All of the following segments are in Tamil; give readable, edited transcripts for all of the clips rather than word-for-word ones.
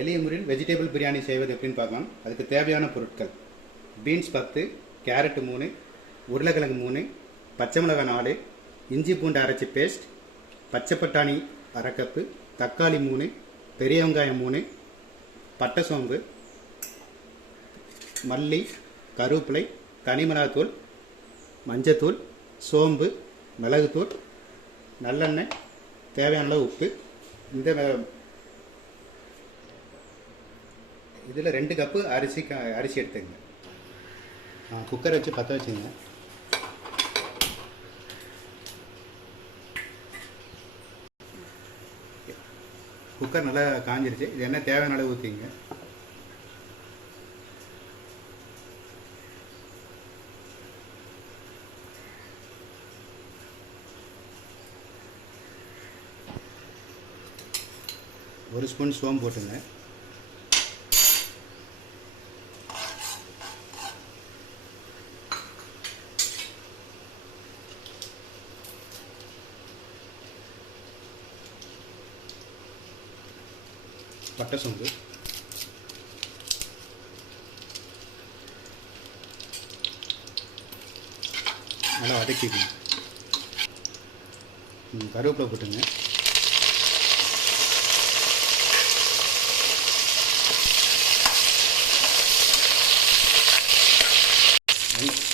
எளிய முறையில் வெஜிடபிள் பிரியாணி செய்வது எப்படின்னு பார்க்கலாம். அதுக்கு தேவையான பொருட்கள்: பீன்ஸ் 10, கேரட் 3, உருளைக்கிழங்கு 3, பச்சை மிளகாய் 4, இஞ்சி பூண்டு அரைச்சி பேஸ்ட், பச்சை பட்டாணி அரை கப்பு, தக்காளி 3, பெரிய வெங்காயம் 3, பட்டை சோம்பு, மல்லி, கருவேப்பிலை, தனிமிளகாத்தூள், மஞ்சத்தூள், சோம்பு, மிளகுத்தூள், நல்லெண்ணெய், தேவையான அளவு உப்பு. இந்த இதில் 2 கப்பு அரிசி எடுத்துங்க. குக்கரை வச்சு பற்ற வச்சுங்க. குக்கர் நல்லா காஞ்சிருச்சு. இது என்ன தேவையான அளவு ஊற்றிங்க. ஒரு ஸ்பூன் சோம்பு போட்டுங்க. பட்டை சோம்பு, நல்லா வதக்கிக்கணும். கருவேப்பிலை போட்டுங்க.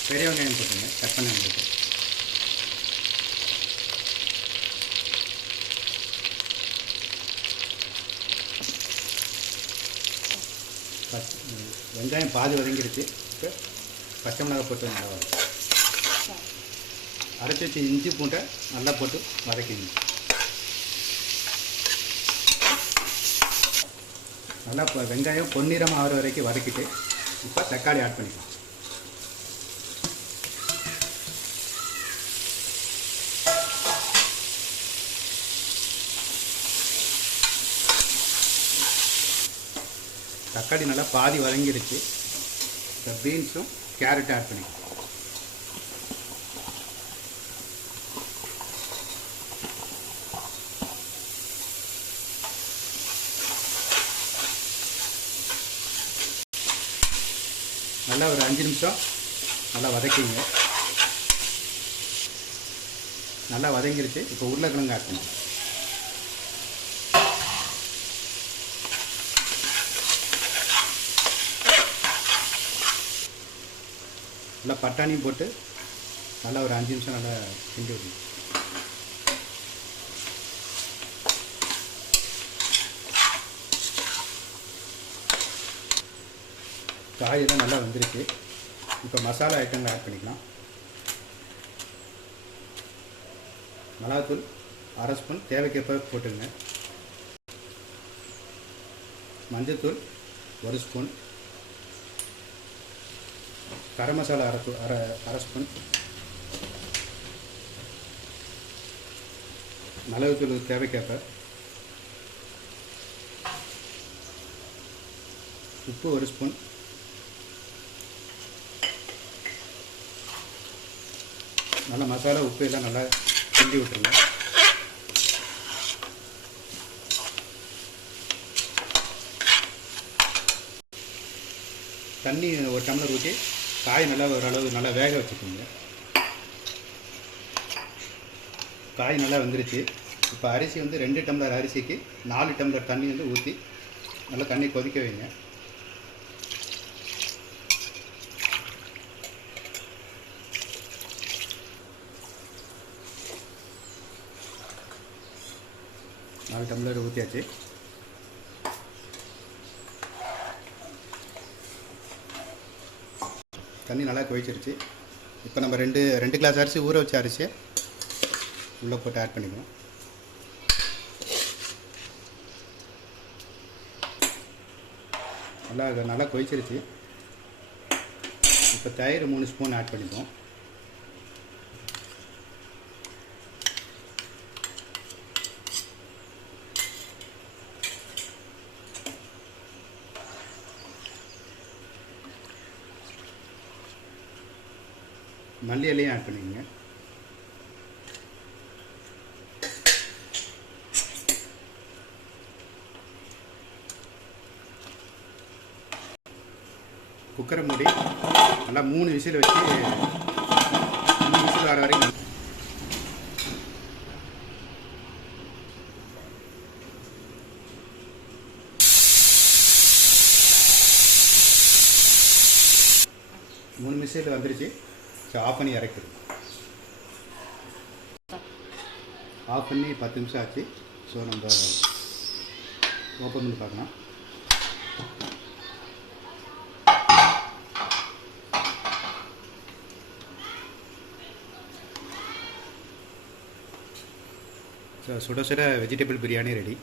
பெரிய வெங்காயம் போட்டுங்க. கட் பண்ண வெங்காயம். வெங்காயம் பாதி வதங்கிடுச்சு. இப்போ பச்சை மிளகாய் போட்டு நல்லா அரைச்சி வச்சு இஞ்சி பூண்டை நல்லா போட்டு வதக்கிங்க. நல்லா இப்போ வெங்காயம் பொன்னிறமாக ஆகிற வரைக்கும் வதக்கிட்டு இப்போ தக்காளி ஆட் பண்ணிக்கலாம். தக்காளி நல்லா பாதி வதங்கிடுச்சு. இப்போ பீன்ஸும் கேரட்டும் ஆட் பண்ணிக்கலாம். நல்லா ஒரு 5 நிமிஷம் நல்லா வதக்கிங்க. நல்லா வதங்கிடுச்சு. இப்போ உருளைக்கிழங்கு ஆட் பண்ணுங்க. நல்லா பட்டாணியும் போட்டு நல்லா ஒரு 5 நிமிஷம் நல்லா கிண்டி விடணும். காயெல்லாம் நல்லா வந்துருக்கு. இப்போ மசாலா ஐட்டங்கள் ஆட் பண்ணிக்கலாம். மிளகாத்தூள் அரை ஸ்பூன் தேவைக்கேற்ப போட்டுங்க. மஞ்சத்தூள் 1 ஸ்பூன், கரம் மசாலா அரை ஸ்பூன், மிளகுத்தூள் தேவைக்கேற்ப, உப்பு 1 ஸ்பூன், நல்லா மசாலா உப்பு எல்லாம் நல்லா கிண்டி விட்டுருங்க. தண்ணி 1 டம்ளர் ஊற்றி காய் நல்லா ஓரளவு நல்லா வேக வச்சுக்கோங்க. காய் நல்லா வந்துருச்சு. இப்போ அரிசி வந்து 2 டம்ளர் அரிசிக்கு 4 டம்ளர் தண்ணி வந்து ஊற்றி நல்லா தண்ணி கொதிக்க வைங்க. நாலு டம்ளர் ஊற்றியாச்சு. தண்ணி நல்லா கொதிச்சிருச்சு. இப்போ நம்ம ரெண்டு கிளாஸ் அரிசி ஊற வச்ச அரிசியை உள்ளே போட்டு ஆட் பண்ணிக்கணும். நல்லா கொதிச்சிருச்சு. இப்போ தயிர் 3 ஸ்பூன் ஆட் பண்ணிப்போம். மல்லி இலையும் ஆட் பண்ணிக்கங்க. குக்கரை மூடி நல்லா 3 விசில் வச்சு 3 விசில் வர வரைக்கும் மூணு விசில் வந்துருச்சு. ஸோ ஆஃப் பண்ணி இறக்குது. ஆஃப் பண்ணி 10 நிமிஷம் ஆச்சு. ஸோ நம்ம ஓப்பன் பண்ணி பார்க்கலாம். ஸோ சுட சுட வெஜிடபிள் பிரியாணி ரெடி.